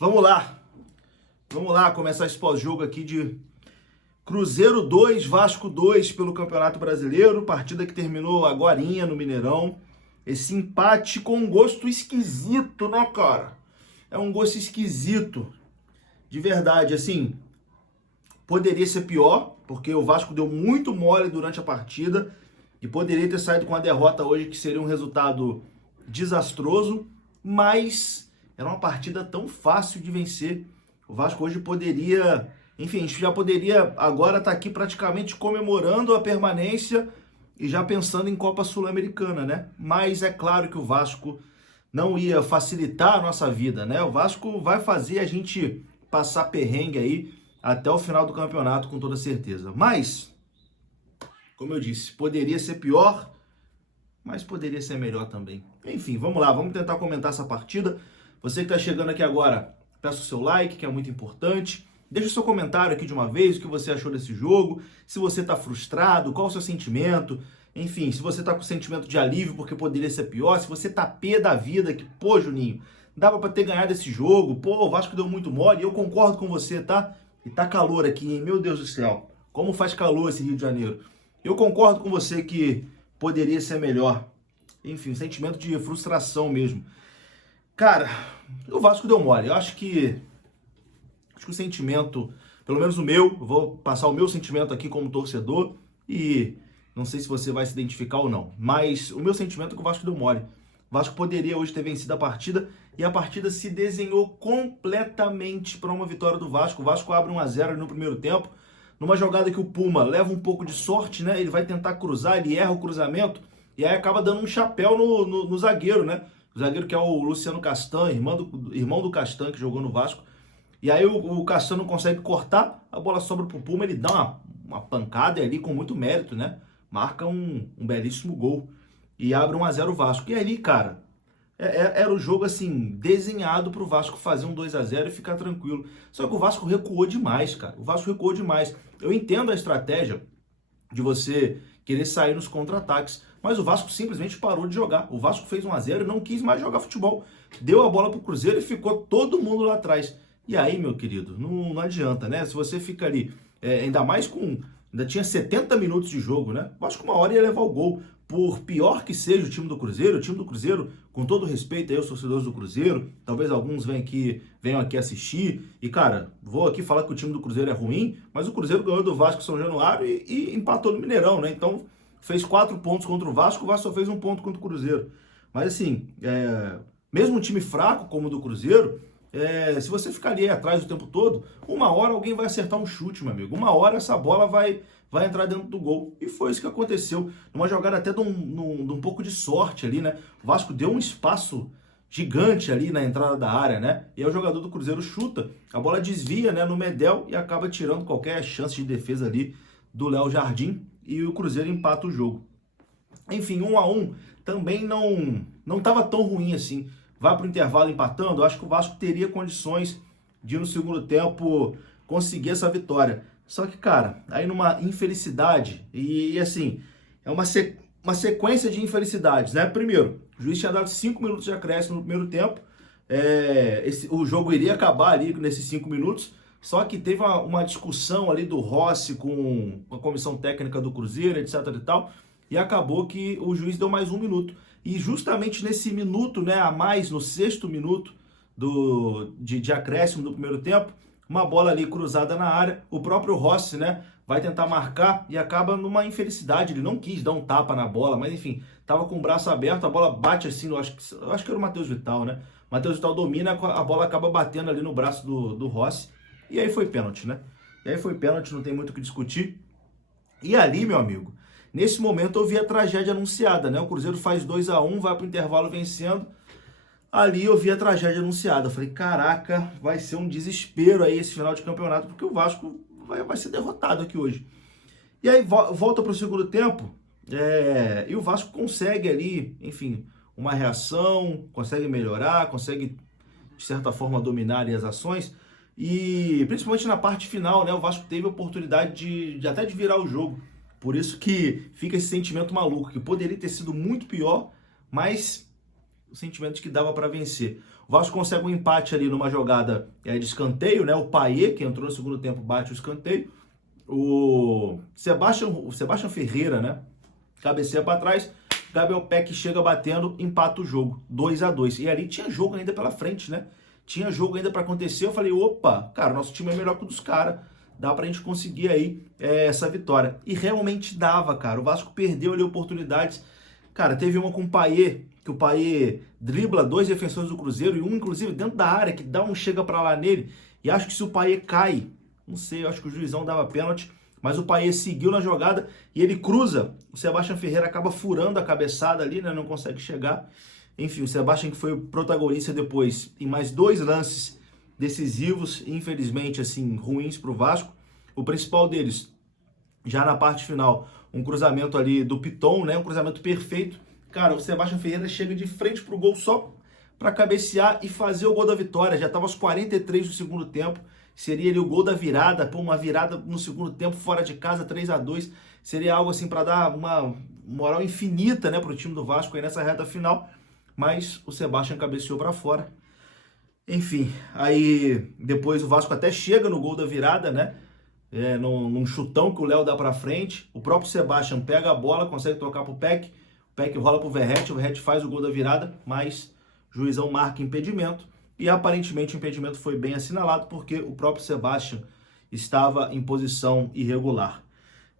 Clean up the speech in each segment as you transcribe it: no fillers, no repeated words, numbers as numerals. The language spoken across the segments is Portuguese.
Vamos lá. Vamos lá começar esse pós-jogo aqui de Cruzeiro 2, Vasco 2 pelo Campeonato Brasileiro. Partida que terminou agorinha no Mineirão. Esse empate com um gosto esquisito, né, cara? É um gosto esquisito. De verdade, assim, poderia ser pior, porque o Vasco deu muito mole durante a partida e poderia ter saído com a derrota hoje, que seria um resultado desastroso, mas era uma partida tão fácil de vencer. O Vasco hoje poderia, enfim, a gente já poderia agora estar aqui praticamente comemorando a permanência e já pensando em Copa Sul-Americana, né? Mas é claro que o Vasco não ia facilitar a nossa vida, né? O Vasco vai fazer a gente passar perrengue aí até o final do campeonato, com toda certeza. Mas, como eu disse, poderia ser pior, mas poderia ser melhor também. Enfim, vamos lá, vamos tentar comentar essa partida. Você que está chegando aqui agora, peço o seu like, que é muito importante. Deixa o seu comentário aqui de uma vez, o que você achou desse jogo, se você está frustrado, qual o seu sentimento. Enfim, se você está com sentimento de alívio porque poderia ser pior, se você tá pé da vida, que, pô, Juninho, dava para ter ganhado esse jogo, pô, o Vasco deu muito mole, eu concordo com você, tá? E tá calor aqui, hein? Meu Deus do céu, como faz calor esse Rio de Janeiro. Eu concordo com você que poderia ser melhor. Enfim, sentimento de frustração mesmo. Cara, o Vasco deu mole. Eu acho que o sentimento, pelo menos o meu, eu vou passar o meu sentimento aqui como torcedor e não sei se você vai se identificar ou não, mas o meu sentimento é que o Vasco deu mole. O Vasco poderia hoje ter vencido a partida e a partida se desenhou completamente para uma vitória do Vasco. O Vasco abre 1-0 no primeiro tempo, numa jogada que o Puma leva um pouco de sorte, né? Ele vai tentar cruzar, ele erra o cruzamento e aí acaba dando um chapéu no zagueiro, né? O zagueiro que é o Luciano Castan, irmão do Castan, que jogou no Vasco. E aí o Castan não consegue cortar, a bola sobra pro Puma, ele dá uma pancada ali com muito mérito, né? Marca um belíssimo gol e abre 1-0 o Vasco. E ali, cara, era o jogo assim, desenhado pro Vasco fazer um 2-0 e ficar tranquilo. Só que o Vasco recuou demais, cara. O Vasco recuou demais. Eu entendo a estratégia de você querer sair nos contra-ataques, mas o Vasco simplesmente parou de jogar. O Vasco fez 1-0 e não quis mais jogar futebol. Deu a bola pro Cruzeiro e ficou todo mundo lá atrás. E aí, meu querido, não adianta, né? Se você fica ali, ainda mais com... Ainda tinha 70 minutos de jogo, né? Eu acho que uma hora ia levar o gol. Por pior que seja o time do Cruzeiro, com todo respeito aí aos torcedores do Cruzeiro, talvez alguns venham aqui assistir. E, cara, vou aqui falar que o time do Cruzeiro é ruim, mas o Cruzeiro ganhou do Vasco São Januário e empatou no Mineirão, né? Então, fez 4 pontos contra o Vasco só fez 1 ponto contra o Cruzeiro. Mas, assim, mesmo um time fraco como o do Cruzeiro... se você ficar ali atrás o tempo todo, uma hora alguém vai acertar um chute, meu amigo. Uma hora essa bola vai entrar dentro do gol. E foi isso que aconteceu. Numa jogada até de um pouco de sorte ali, né? O Vasco deu um espaço gigante ali na entrada da área, né? E aí o jogador do Cruzeiro chuta, a bola desvia, né, no Medel e acaba tirando qualquer chance de defesa ali do Léo Jardim e o Cruzeiro empata o jogo. Enfim, 1-1 também não estava tão ruim assim. Vai para o intervalo empatando, eu acho que o Vasco teria condições de no segundo tempo conseguir essa vitória. Só que, cara, aí numa infelicidade, e assim, é uma sequência de infelicidades, né? Primeiro, o juiz tinha dado 5 minutos de acréscimo no primeiro tempo, o jogo iria acabar ali nesses 5 minutos, só que teve uma discussão ali do Rossi com a comissão técnica do Cruzeiro, etc e tal, e acabou que o juiz deu mais 1 minuto. E justamente nesse minuto, né, a mais, no 6º minuto de acréscimo do primeiro tempo, uma bola ali cruzada na área, o próprio Rossi, né, vai tentar marcar e acaba numa infelicidade, ele não quis dar um tapa na bola, mas enfim, tava com o braço aberto, a bola bate assim, eu acho que era o Matheus Vital, né, Matheus Vital domina, a bola acaba batendo ali no braço do Rossi, e aí foi pênalti, né, não tem muito o que discutir, e ali, meu amigo, nesse momento eu vi a tragédia anunciada, né? O Cruzeiro faz 2-1, vai para o intervalo vencendo. Ali eu vi a tragédia anunciada. Eu falei, caraca, vai ser um desespero aí esse final de campeonato, porque o Vasco vai ser derrotado aqui hoje. E aí volta para o segundo tempo, e o Vasco consegue ali, enfim, uma reação, consegue melhorar, consegue, de certa forma, dominar ali as ações. E principalmente na parte final, né? O Vasco teve a oportunidade até de virar o jogo. Por isso que fica esse sentimento maluco, que poderia ter sido muito pior, mas o sentimento de que dava para vencer. O Vasco consegue um empate ali numa jogada de escanteio, né? O Payet, que entrou no segundo tempo, bate o escanteio. O Sebastião Ferreira, né? Cabeceia para trás. Gabriel Peck chega batendo, empata o jogo, 2-2. E ali tinha jogo ainda pela frente, né? Tinha jogo ainda para acontecer. Eu falei, opa, cara, nosso time é melhor que o dos caras. Dá pra gente conseguir aí essa vitória. E realmente dava, cara. O Vasco perdeu ali oportunidades. Cara, teve uma com o Payet, que o Payet dribla 2 defensores do Cruzeiro e um, inclusive, dentro da área, que dá um chega pra lá nele. E acho que se o Payet cai, não sei, eu acho que o juizão dava pênalti, mas o Payet seguiu na jogada e ele cruza. O Sebastião Ferreira acaba furando a cabeçada ali, né? Não consegue chegar. Enfim, o Sebastião, que foi o protagonista depois em mais 2 lances decisivos, infelizmente, assim, ruins para o Vasco. O principal deles, já na parte final, um cruzamento ali do Piton, né? Um cruzamento perfeito. Cara, o Sebastião Ferreira chega de frente pro gol só para cabecear e fazer o gol da vitória. Já estava aos 43 do segundo tempo. Seria ali o gol da virada, pô, uma virada no segundo tempo, fora de casa, 3-2. Seria algo assim para dar uma moral infinita, né, pro time do Vasco aí nessa reta final. Mas o Sebastião cabeceou para fora. Enfim, aí depois o Vasco até chega no gol da virada, né? Num chutão que o Léo dá pra frente. O próprio Sebastião pega a bola, consegue tocar pro Peck. O Peck rola pro Verratti, o Verratti faz o gol da virada, mas o juizão marca impedimento. E aparentemente o impedimento foi bem assinalado, porque o próprio Sebastião estava em posição irregular.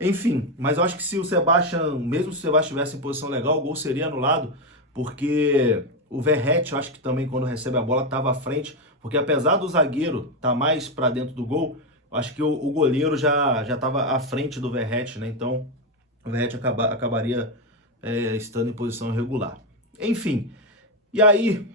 Enfim, mas eu acho que se o Sebastião, mesmo se o Sebastião estivesse em posição legal, o gol seria anulado, porque o Verratti, eu acho que também quando recebe a bola estava à frente, porque apesar do zagueiro estar mais para dentro do gol, eu acho que o goleiro já estava à frente do Verratti, né? Então o Verratti acabaria estando em posição irregular. Enfim, e aí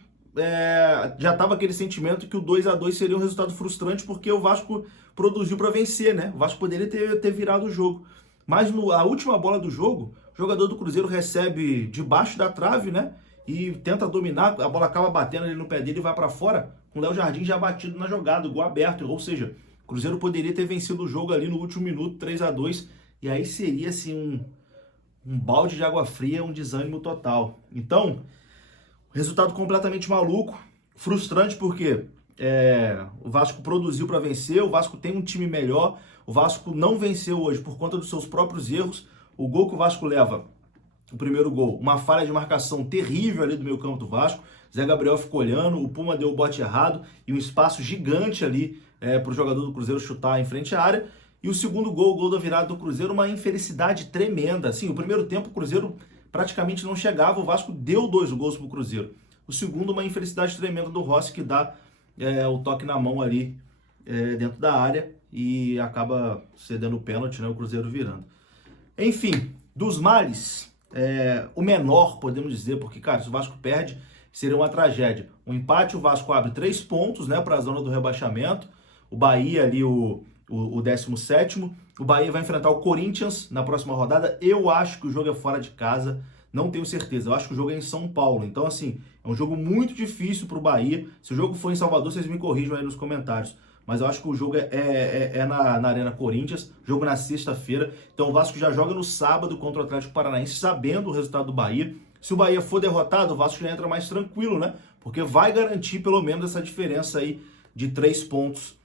já estava aquele sentimento que o 2-2 seria um resultado frustrante, porque o Vasco produziu para vencer, né? O Vasco poderia ter virado o jogo. Mas a última bola do jogo, o jogador do Cruzeiro recebe debaixo da trave, né? E tenta dominar, a bola acaba batendo ali no pé dele e vai para fora, com o Léo Jardim já batido na jogada, gol aberto. Ou seja, o Cruzeiro poderia ter vencido o jogo ali no último minuto, 3-2, e aí seria assim um balde de água fria, um desânimo total. Então, resultado completamente maluco, frustrante, porque o Vasco produziu para vencer, o Vasco tem um time melhor, o Vasco não venceu hoje por conta dos seus próprios erros. O gol que o Vasco leva, o primeiro gol, uma falha de marcação terrível ali do meio campo do Vasco. Zé Gabriel ficou olhando, o Puma deu o bote errado e um espaço gigante ali para o jogador do Cruzeiro chutar em frente à área. E o segundo gol, o gol da virada do Cruzeiro, uma infelicidade tremenda. Assim, o primeiro tempo o Cruzeiro praticamente não chegava, o Vasco deu 2 gols para o Cruzeiro. O segundo, uma infelicidade tremenda do Rossi, que dá o toque na mão ali dentro da área e acaba cedendo o pênalti, né, o Cruzeiro virando. Enfim, dos males, o menor, podemos dizer, porque, cara, se o Vasco perde, seria uma tragédia. Um empate, o Vasco abre 3 pontos, né, para a zona do rebaixamento. O Bahia ali, o 17º. O Bahia vai enfrentar o Corinthians na próxima rodada. Eu acho que o jogo é fora de casa, não tenho certeza. Eu acho que o jogo é em São Paulo. Então, assim, é um jogo muito difícil para o Bahia. Se o jogo for em Salvador, vocês me corrijam aí nos comentários. Mas eu acho que o jogo na Arena Corinthians, jogo na sexta-feira. Então o Vasco já joga no sábado contra o Atlético Paranaense, sabendo o resultado do Bahia. Se o Bahia for derrotado, o Vasco já entra mais tranquilo, né? Porque vai garantir pelo menos essa diferença aí de 3 pontos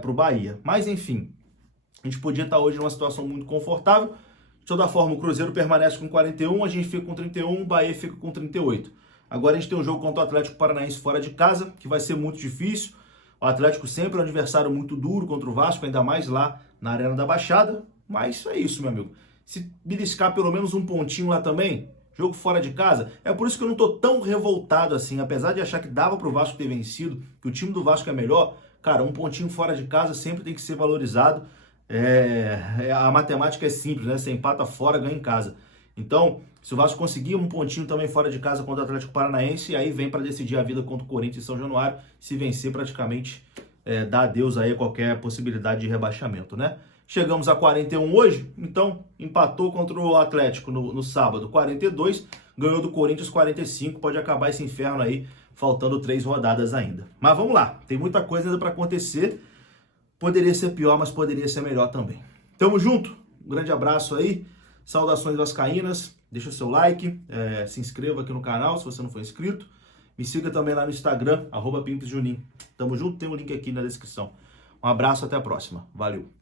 para o Bahia. Mas enfim, a gente podia estar hoje numa situação muito confortável. De toda forma, o Cruzeiro permanece com 41, a gente fica com 31, o Bahia fica com 38. Agora a gente tem um jogo contra o Atlético Paranaense fora de casa, que vai ser muito difícil. O Atlético sempre é um adversário muito duro contra o Vasco, ainda mais lá na Arena da Baixada. Mas é isso, meu amigo. Se beliscar pelo menos um pontinho lá também, jogo fora de casa, é por isso que eu não tô tão revoltado assim. Apesar de achar que dava pro Vasco ter vencido, que o time do Vasco é melhor, cara, um pontinho fora de casa sempre tem que ser valorizado. A matemática é simples, né? Você empata fora, ganha em casa. Então, se o Vasco conseguir um pontinho também fora de casa contra o Atlético Paranaense, aí vem para decidir a vida contra o Corinthians em São Januário. Se vencer, praticamente dá adeus aí a qualquer possibilidade de rebaixamento, né? Chegamos a 41 hoje, então empatou contra o Atlético no sábado, 42, ganhou do Corinthians 45, pode acabar esse inferno aí, faltando 3 rodadas ainda. Mas vamos lá, tem muita coisa ainda para acontecer. Poderia ser pior, mas poderia ser melhor também. Tamo junto, um grande abraço aí, saudações vascaínas, deixa o seu like, se inscreva aqui no canal se você não for inscrito. Me siga também lá no Instagram, @pimpesjuninho. Tamo junto, tem um link aqui na descrição. Um abraço, até a próxima. Valeu!